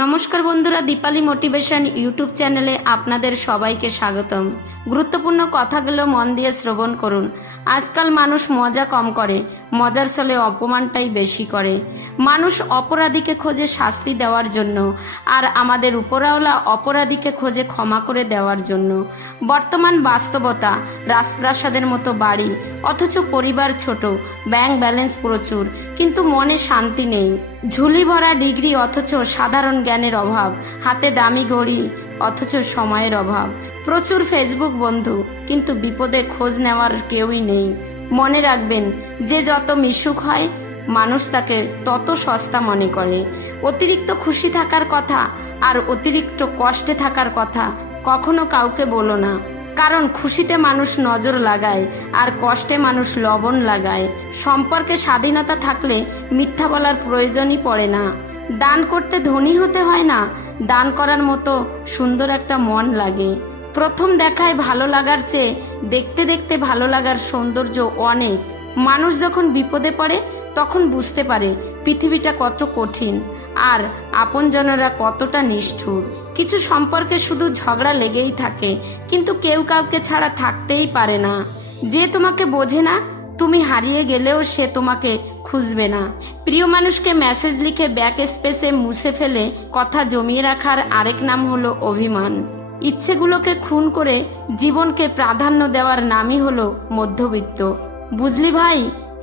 নমস্কার বন্ধুরা, Dipali motivation YouTube চ্যানেলে আপনাদের সবাইকে স্বাগতম। গুরুত্বপূর্ণ কথাগুলো মন দিয়ে শ্রবণ করুন। আজকাল মানুষ মজা কম করে, মজার ছলে অপমানটাই বেশি করে। মানুষ অপরাধীকে খোঁজে শাস্তি দেওয়ার জন্য, আর আমাদের উপরওয়ালা অপরাধীকে খোঁজে ক্ষমা করে দেওয়ার জন্য। বর্তমান বাস্তবতা, রাজপ্রাসাদের মতো বাড়ি, অথচ পরিবার ছোট, ব্যাংক ব্যালেন্স প্রচুর, কিন্তু মনে শান্তি নেই। ঝুলি ভরা ডিগ্রি অথচ সাধারণ জ্ঞানের অভাব, হাতে দামি ঘড়ি অথচ সময়ের অভাব, প্রচুর ফেসবুক বন্ধু কিন্তু বিপদে খোঁজ নেওয়ার কেউই নেই। মনে রাখবেন, যে যত মিশুক হয় মানুষ তাকে তত সস্তা মনে করে। অতিরিক্ত খুশি থাকার কথা আর অতিরিক্ত কষ্টে থাকার কথা কখনো কাউকে বলো না, কারণ খুশিতে মানুষ নজর লাগায় আর কষ্টে মানুষ লবণ লাগায়। সম্পর্কে স্বাধীনতা থাকলে মিথ্যা বলার প্রয়োজনই পড়ে না। দান করতে ধনী হতে হয় না, দান করার মতো সুন্দর একটা মন লাগে। প্রথম দেখায় ভালো লাগার চেয়ে দেখতে দেখতে ভালো লাগার সৌন্দর্য অনেক। মানুষ যখন বিপদে পড়ে তখন বুঝতে পারে পৃথিবীটা কত কঠিন আর আপনজনেরা কতটা নিষ্ঠুর। কিছু সম্পর্কে শুধু ঝগড়া লেগেই থাকে, কিন্তু কেউ কাউকে ছাড়া থাকতেই পারে না। যে তোমাকে বোঝে না, তুমি হারিয়ে গেলেও সে তোমাকে খুঁজবে না। প্রিয় মানুষকে মেসেজ লিখে ব্যাক স্পেসে মুছে ফেলে কথা জমিয়ে রাখার আরেক নাম হলো অভিমান। ইচ্ছেগুলোকে খুন করে জীবনকে প্রাধান্য দেওয়ার নামই হলো মধ্যবিত্ত। বুঝলি ভাই,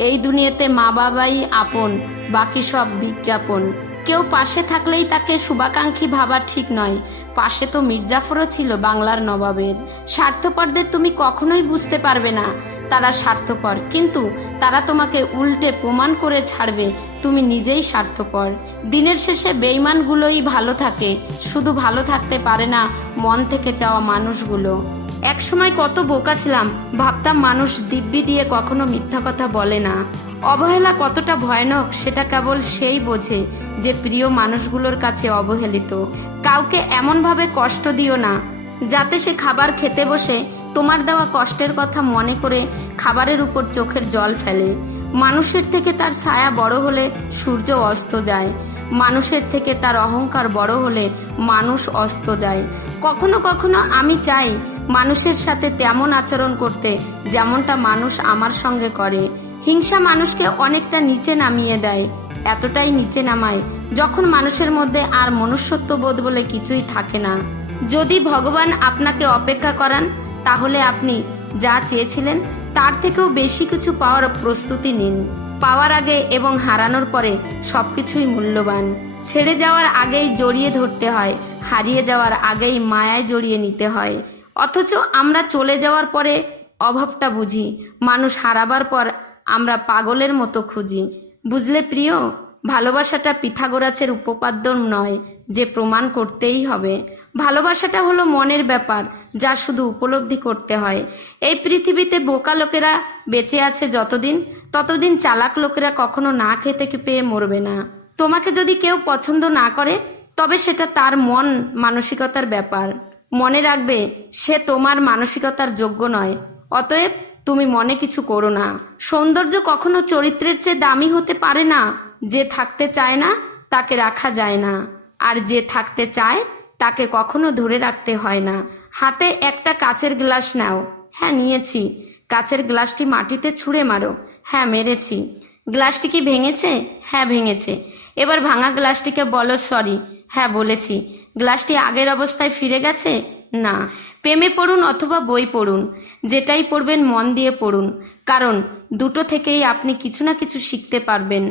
এই দুনিয়াতে মা বাবাই আপন, বাকি সব বিজ্ঞাপন। কেউ পাশে থাকলেই তাকে শুভাকাঙ্ক্ষী ভাবা ঠিক নয়। পাশে তো মির্জাফরও ছিল, বাংলার নবাবের। স্বার্থপরদের তুমি কখনোই বুঝতে পারবে না তারা স্বার্থপর, কিন্তু তারা তোমাকে উল্টে প্রমাণ করে ছাড়বে তুমি নিজেই স্বার্থপর। দিনের শেষে বেঈমানগুলোই ভালো থাকে, শুধু ভালো থাকতে পারে না মন থেকে চাওয়া মানুষগুলো। একসময় কত বোকা ছিলাম, ভাবতাম মানুষ দিব্যি দিয়ে কখনো মিথ্যা কথা বলে না। অবহেলা কতটা ভয়ানক সেটা কেবল সেই বোঝে যে প্রিয় মানুষগুলোর কাছে অবহেলিত। কাউকে এমনভাবে কষ্ট দিও না যাতে সে খাবার খেতে বসে তোমার দেওয়া কষ্টের কথা মনে করে খাবারের উপর চোখের জল ফেলে। মানুষের থেকে তার ছায়া বড় হলে সূর্য অস্ত যায়, মানুষের থেকে তার অহংকার বড় হলে মানুষ অস্ত যায়। কখনো কখনো আমি চাই মানুষের সাথে তেমন আচরণ করতে যেমনটা মানুষ আমার সঙ্গে করে। হিংসা মানুষকে অনেকটা নিচে নামিয়ে দেয়, এতটাই নিচে নামায় যখন মানুষের মধ্যে আর মনুষ্যত্ব বোধ বলে কিছুই থাকে না। যদি ভগবান আপনাকে অপেক্ষা করান, তাহলে আপনি যা চেয়েছিলেন তার থেকেও বেশি কিছু পাওয়ার প্রস্তুতি নিন। পাওয়ার আগে এবং হারানোর পরে সবকিছুই মূল্যবান। ছেড়ে যাওয়ার আগেই জড়িয়ে ধরতে হয়, হারিয়ে যাওয়ার আগেই মায়ায় জড়িয়ে নিতে হয়। অথচ আমরা চলে যাওয়ার পরে অভাবটা বুঝি, মানুষ হারাবার পর আমরা পাগলের মতো খুঁজি। বুঝলে প্রিয়, ভালোবাসাটা পিথাগোরাসের উপপাদ্য নয় যে প্রমাণ করতেই হবে। ভালোবাসাটা হলো মনের ব্যাপার, যা শুধু উপলব্ধি করতে হয়। এই পৃথিবীতে বোকা লোকেরা বেঁচে আছে যতদিন, ততদিন চালাক লোকেরা কখনো না খেতে পেয়ে মরবে না। তোমাকে যদি কেউ পছন্দ না করে, তবে সেটা তার মন মানসিকতার ব্যাপার। মনে রাখবে, সে তোমার মানসিকতার যোগ্য নয়। অতএব তুমি মনে কিছু করো না। সৌন্দর্য কখনো চরিত্রের চেয়ে দামি হতে পারে না। যে থাকতে চায় না তাকে রাখা যায় না, আর যে থাকতে চায় তাকে কখনো ধরে রাখতে হয় না। হাতে একটা কাচের গ্লাস নাও। হ্যাঁ, নিয়েছি। কাচের গ্লাসটি মাটিতে ছুঁড়ে মারো। হ্যাঁ, মেরেছি। গ্লাসটি কি ভেঙেছে? হ্যাঁ, ভেঙেছে। এবার ভাঙা গ্লাসটিকে বলো সরি। হ্যাঁ, বলেছি। গ্লাসটি আগের অবস্থায় ফিরে গেছে? না। প্রেমে পড়ুন অথবা বই পড়ুন, যেটাই পড়বেন মন দিয়ে পড়ুন, কারণ দুটো থেকেই আপনি কিছু না কিছু শিখতে পারবেন।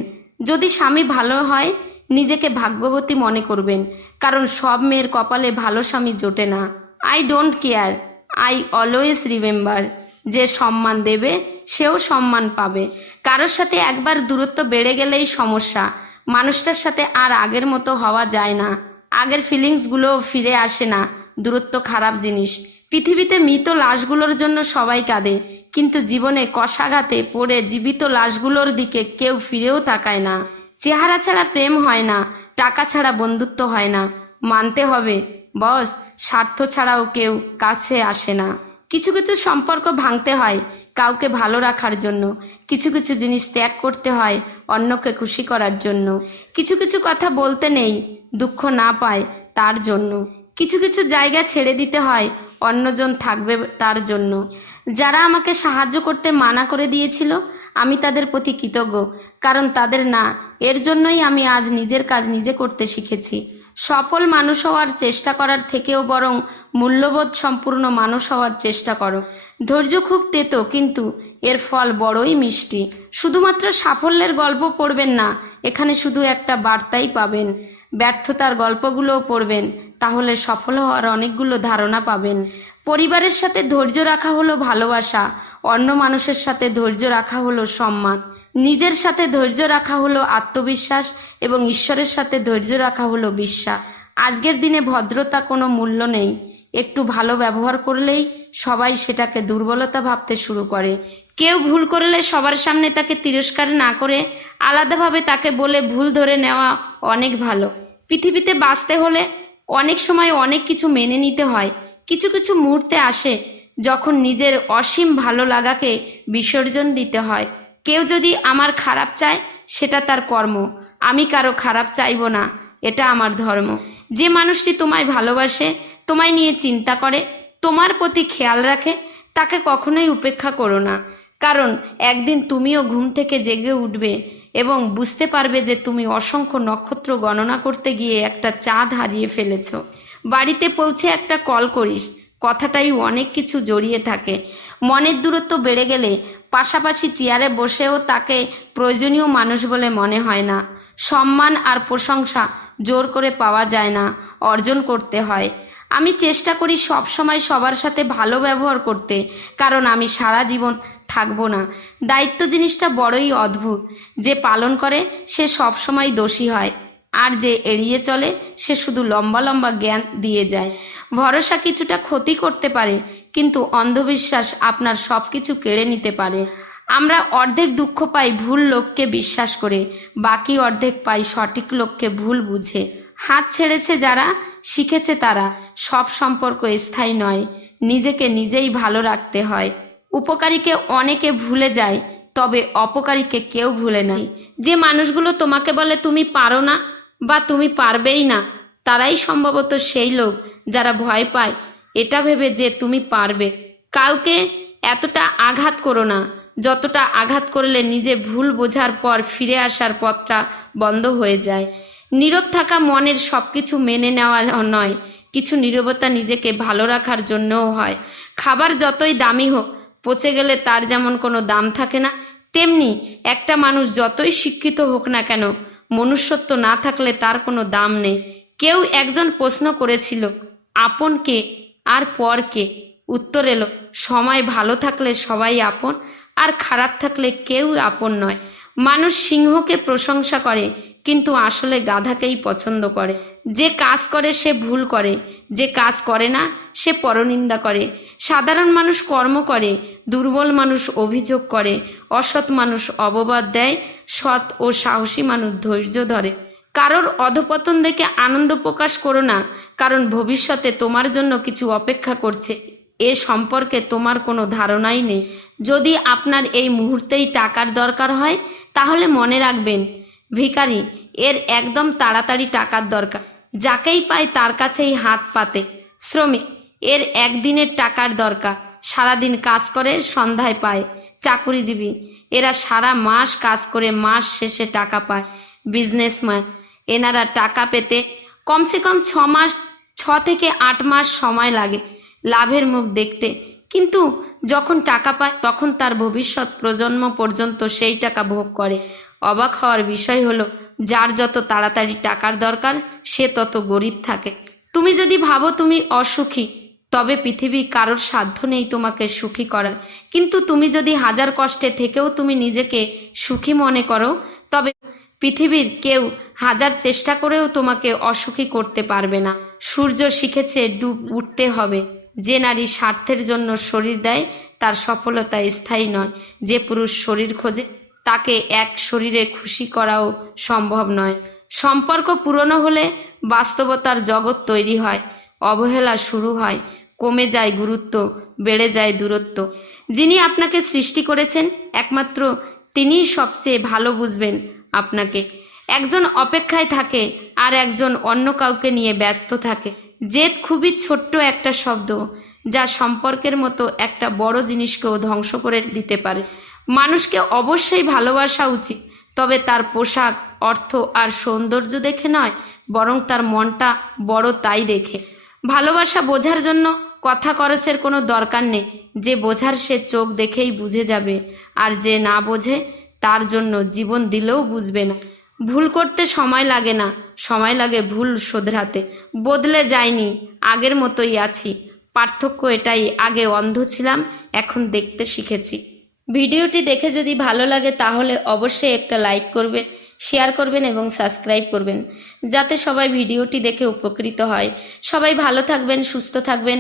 যদি স্বামী ভালো হয়, নিজেকে ভাগ্যবতী মনে করবেন, কারণ সব মেয়ের কপালে ভালো স্বামী জোটে না। I don't care, I always remember. যে সম্মান দেবে সেও সম্মান পাবে। কারোর সাথে একবার দূরত্ব বেড়ে গেলেই সমস্যা। মানুষটার সাথে আর আগের মতো হওয়া যায় না। আগের ফিলিংসগুলোও ফিরে আসে না। দূরত্ব খারাপ জিনিস। পৃথিবীতে মৃত লাশগুলোর জন্য সবাই কাঁদে, কিন্তু জীবনে কষাঘাতে পড়ে জীবিত লাশগুলোর দিকে কেউ ফিরেও তাকায় না। চেহারা ছাড়া প্রেম হয় না, টাকা ছাড়া বন্ধুত্ব হয় না। মানতে হবে বস, স্বার্থ ছাড়াও কেউ কাছে আসে না। কিছু কিছু সম্পর্ক ভাঙতে হয়, কাউকে ভালো রাখার জন্য, কিছু কিছু জিনিস ত্যাগ করতে হয় অন্যকে খুশি করার জন্য, কিছু কিছু কথা বলতে নেই দুঃখ না পায় তার জন্য, কিছু কিছু জায়গা ছেড়ে দিতে হয় অন্যজন থাকবে তার জন্য। যারা আমাকে সাহায্য করতে মানা করে দিয়েছিল আমি তাদের প্রতি কৃতজ্ঞ, কারণ তাদের না এর জন্যই আমি আজ নিজের কাজ নিজে করতে শিখেছি। সফল মানুষ হওয়ার চেষ্টা করার থেকেও বরং মূল্যবোধ সম্পূর্ণ মানুষ হওয়ার চেষ্টা করো। ধৈর্য খুব তেতো, কিন্তু এর ফল বড়ই মিষ্টি। শুধুমাত্র সাফল্যের গল্প পড়বেন না, এখানে শুধু একটা বার্তাই পাবেন। ব্যর্থতার গল্পগুলোও পড়বেন, তাহলে সফল হওয়ার অনেকগুলো ধারণা পাবেন। পরিবারের সাথে ধৈর্য রাখা হলো ভালোবাসা, অন্য মানুষের সাথে ধৈর্য রাখা হলো সম্মান, নিজের সাথে ধৈর্য রাখা হলো আত্মবিশ্বাস, এবং ঈশ্বরের সাথে ধৈর্য রাখা হলো বিশ্বাস। আজকের দিনে ভদ্রতা কোনো মূল্য নেই, একটু ভালো ব্যবহার করলেই সবাই সেটাকে দুর্বলতা ভাবতে শুরু করে। কেউ ভুল করলে সবার সামনে তাকে তিরস্কার না করে আলাদাভাবে তাকে বলে ভুল ধরে নেওয়া অনেক ভালো। পৃথিবীতে বাঁচতে হলে অনেক সময় অনেক কিছু মেনে নিতে হয়। কিছু কিছু মুহূর্তে আসে যখন নিজের অসীম ভালো লাগাকে বিসর্জন দিতে হয়। কেউ যদি আমার খারাপ চায় সেটা তার কর্ম, আমি কারো খারাপ চাইবো না, এটা আমার ধর্ম। যে মানুষটি তোমায় ভালোবাসে, তোমায় নিয়ে চিন্তা করে, তোমার প্রতি খেয়াল রাখে, তাকে কখনোই উপেক্ষা করো না। কারণ একদিন তুমিও ঘুম থেকে জেগে উঠবে এবং বুঝতে পারবে যে তুমি অসংখ্য নক্ষত্র গণনা করতে গিয়ে একটা চাঁদ হারিয়ে ফেলেছ। বাড়িতে পৌঁছে একটা কল করিস, কথাটাই অনেক কিছু জড়িয়ে থাকে। মনের দূরত্ব বেড়ে গেলে পাশাপাশি চেয়ারে বসেও তাকে প্রয়োজনীয় মানুষ বলে মনে হয় না। সম্মান আর প্রশংসা জোর করে পাওয়া যায় না, অর্জন করতে হয়। আমি চেষ্টা করি সব সময় সবার সাথে ভালো ব্যবহার করতে, কারণ আমি সারা জীবন থাকবো না। দায়িত্ব জিনিসটা বড়ই অদ্ভুত। যে পালন করে সে সব সময় দোষী হয়, আর যে এড়িয়ে চলে সে শুধু লম্বা লম্বা জ্ঞান দিয়ে যায়। ভরসা কিছুটা ক্ষতি করতে পারে, কিন্তু অন্ধবিশ্বাস আপনার সব কিছু কেড়ে নিতে পারে। আমরা অর্ধেক দুঃখ পাই ভুল লোককে বিশ্বাস করে, বাকি অর্ধেক পাই সঠিক লোককে ভুল বুঝে। হাত ছেড়েছে যারা, শিখেছে তারা, সব সম্পর্ক স্থায়ী নয়, নিজেকে নিজেই ভালো রাখতে হয়। উপকারীকে অনেকে ভুলে যায়, তবে অপকারীকে কেউ ভুলে না। যে মানুষগুলো তোমাকে বলে তুমি পারো না বা তুমি পারবেই না, তারাই সম্ভবত সেই লোক যারা ভয় পায় এটা ভেবে যে তুমি পারবে। কাউকে এতটা আঘাত করো না যতটা আঘাত করলে নিজে ভুল বোঝার পর ফিরে আসার পথটা বন্ধ হয়ে যায়। নীরব থাকা মনের সব কিছু মেনে নেওয়া নয়, কিছু নীরবতা নিজেকে ভালো রাখার জন্যও হয়। খাবার যতই দামি হোক, পচে গেলে তার যেমন কোনো দাম থাকে না, তেমনি একটা মানুষ যতই শিক্ষিত হোক না কেন, মনুষ্যত্ব না থাকলে তার কোনো দাম নেই। কেউ একজন প্রশ্ন করেছিল, আপন কে আর পর কে? উত্তর এলো, সময় ভালো থাকলে সবাই আপন, আর খারাপ থাকলে কেউ আপন নয়। মানুষ সিংহকে প্রশংসা করে, কিন্তু আসলে গাধাকেই পছন্দ করে। যে কাজ করে সে ভুল করে, যে কাজ করে না সে পরনিন্দা করে। সাধারণ মানুষ কর্ম করে, দুর্বল মানুষ অভিযোগ করে, অসৎ মানুষ অববাদ দেয়, সৎ ও সাহসী মানুষ ধৈর্য ধরে। কারোর অধপতন দেখে আনন্দ প্রকাশ করো না, কারণ ভবিষ্যতে তোমার জন্য কিছু অপেক্ষা করছে, এ সম্পর্কে তোমার কোনো ধারণাই নেই। যদি আপনার এই মুহূর্তেই টাকার দরকার হয়, তাহলে মনে রাখবেন ভিখারি এর একদম তাড়াতাড়ি টাকার দরকার, যাকেই পায় তার কাছেই হাত পাতে। শ্রমিক এর একদিনের টাকার দরকার, সারাদিন কাজ করে সন্ধ্যায় পায়। চাকুরিজীবী এরা সারা মাস কাজ করে মাস শেষে টাকা পায়। বিজনেসম্যান এনারা টাকা পেতে কমসে কম 6 থেকে 8 মাস সময় লাগে লাভের মুখ দেখতে, কিন্তু যখন টাকা পায় তখন তার ভবিষ্যৎ প্রজন্ম পর্যন্ত সেই টাকা ভোগ করে। অবাক হওয়ার বিষয় হলো, যার যত তাড়াতাড়ি টাকার দরকার সে তত গরিব থাকে। তুমি যদি ভাবো তুমি অসুখী, তবে পৃথিবী কারোর সাধ্য নেই তোমাকে সুখী করার। কিন্তু তুমি যদি হাজার কষ্টে থেকেও তুমি নিজেকে সুখী মনে করো, তবে পৃথিবীর কেউ হাজার চেষ্টা করেও তোমাকে অসুখী করতে পারবে না। সূর্য শিখেছে ডুব উঠতে হবে। যে নারী স্বার্থের জন্য শরীর দেয় তার সফলতা স্থায়ী নয়। যে পুরুষ শরীর খোঁজে তাকে এক শরীরে খুশি করাও সম্ভব নয়। সম্পর্ক পুরনো হলে বাস্তবতার জগৎ তৈরি হয়, অবহেলা শুরু হয়, কমে যায় গুরুত্ব, বেড়ে যায় দূরত্ব। যিনি আপনাকে সৃষ্টি করেছেন একমাত্র তিনিই সবচেয়ে ভালো বুঝবেন আপনাকে। একজন অপেক্ষায় থাকে আর একজন অন্য কাউকে নিয়ে ব্যস্ত থাকে। জেদ খুবই ছোট্ট একটা শব্দ, যা সম্পর্কের মতো একটা বড় জিনিসকেও ধ্বংস করে দিতে পারে। মানুষকে অবশ্যই ভালোবাসা উচিত, তবে তার পোশাক, অর্থ আর সৌন্দর্য দেখে নয়, বরং তার মনটা বড় তাই দেখে। ভালোবাসা বোঝার জন্য কথা খরচের কোনো দরকার নেই। যে বোঝার সে চোখ দেখেই বুঝে যাবে, আর যে না বোঝে তার জন্য জীবন দিলেও বুঝবে না। ভুল করতে সময় লাগে না, সময় লাগে ভুল শোধরাতে। বদলে যায়নি, আগের মতোই আছি। পার্থক্য এটাই, আগে অন্ধ ছিলাম, এখন দেখতে শিখেছি। ভিডিওটি দেখে যদি ভালো লাগে তাহলে অবশ্যই একটা লাইক করবেন, শেয়ার করবেন এবং সাবস্ক্রাইব করবেন, যাতে সবাই ভিডিওটি দেখে উপকৃত হয়। সবাই ভালো থাকবেন, সুস্থ থাকবেন।